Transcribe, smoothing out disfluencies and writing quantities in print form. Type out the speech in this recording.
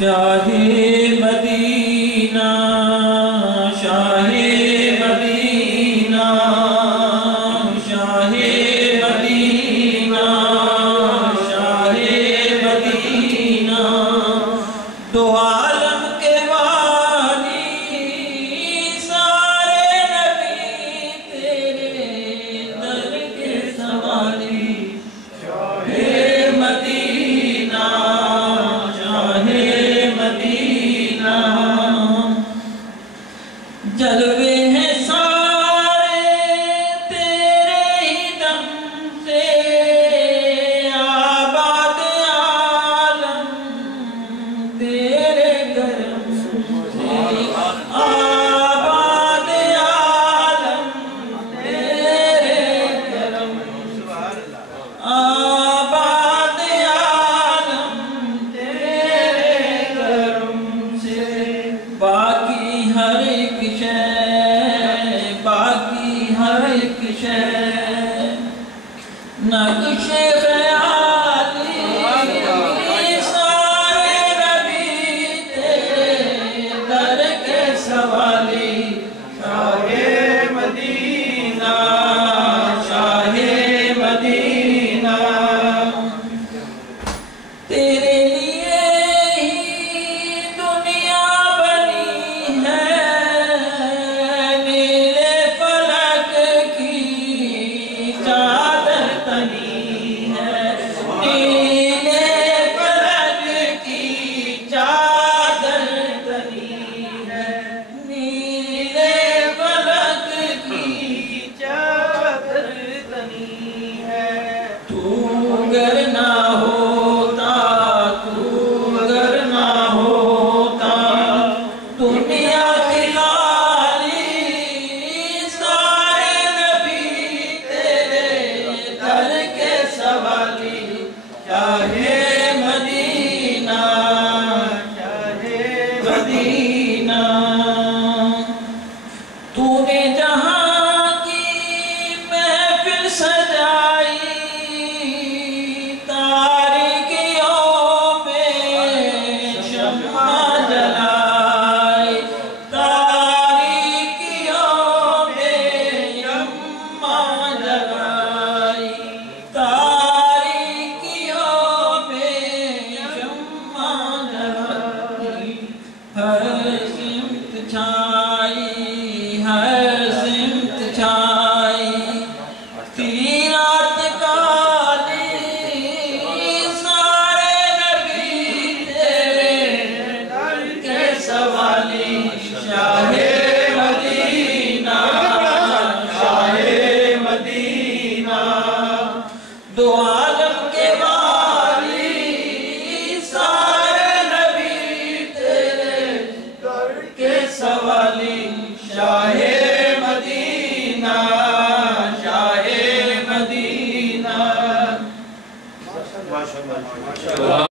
Shah Medina, Shah Medina, Shah Medina, Shah Medina, दो आलम के वाली सारे नबी तेरे दर के सवाली। शाहे मदीना, शाहे मदीना, जलवे हैं सारे तेरे ही दम से, आबाद आलम तेरे करम से, आबाद आलम तेरे करम, आबाद आलम तेरे करम से। बाकी हर एक शय, बाकी हर एक शय नक्शे ख्याली सारे नबी तेरे दर के सवाली। शाहे मदीना, शाहे मदीना, तेरे लिए ही दुनिया बनी है, नीले फलक की चादर तनी है, नीले फलक की चादर तनी है, नीले फलक की चादर तनी है। तू अगर ना होता, तू अगर ना होता, दुनिया की लाली सारे नबी तेरे दर के सवाली। शाहे मदीना, शाहे मदीना, तूने जहां की महफिल सजाई, तारीकियों में शम्मा जलाई, तारीकियों में शम्मा जलाई, तारीकियों में शम्मा जलाई। हर सिमत छाई, हर सिमत छाई, तीरात काली सारे नबी तेरे दर के सवाली। शाहे मदीना, शाहे मदीना, दो आलम के वाली सारे नबी तेरे दर के सवाली। Shah Medina, Shah Medina.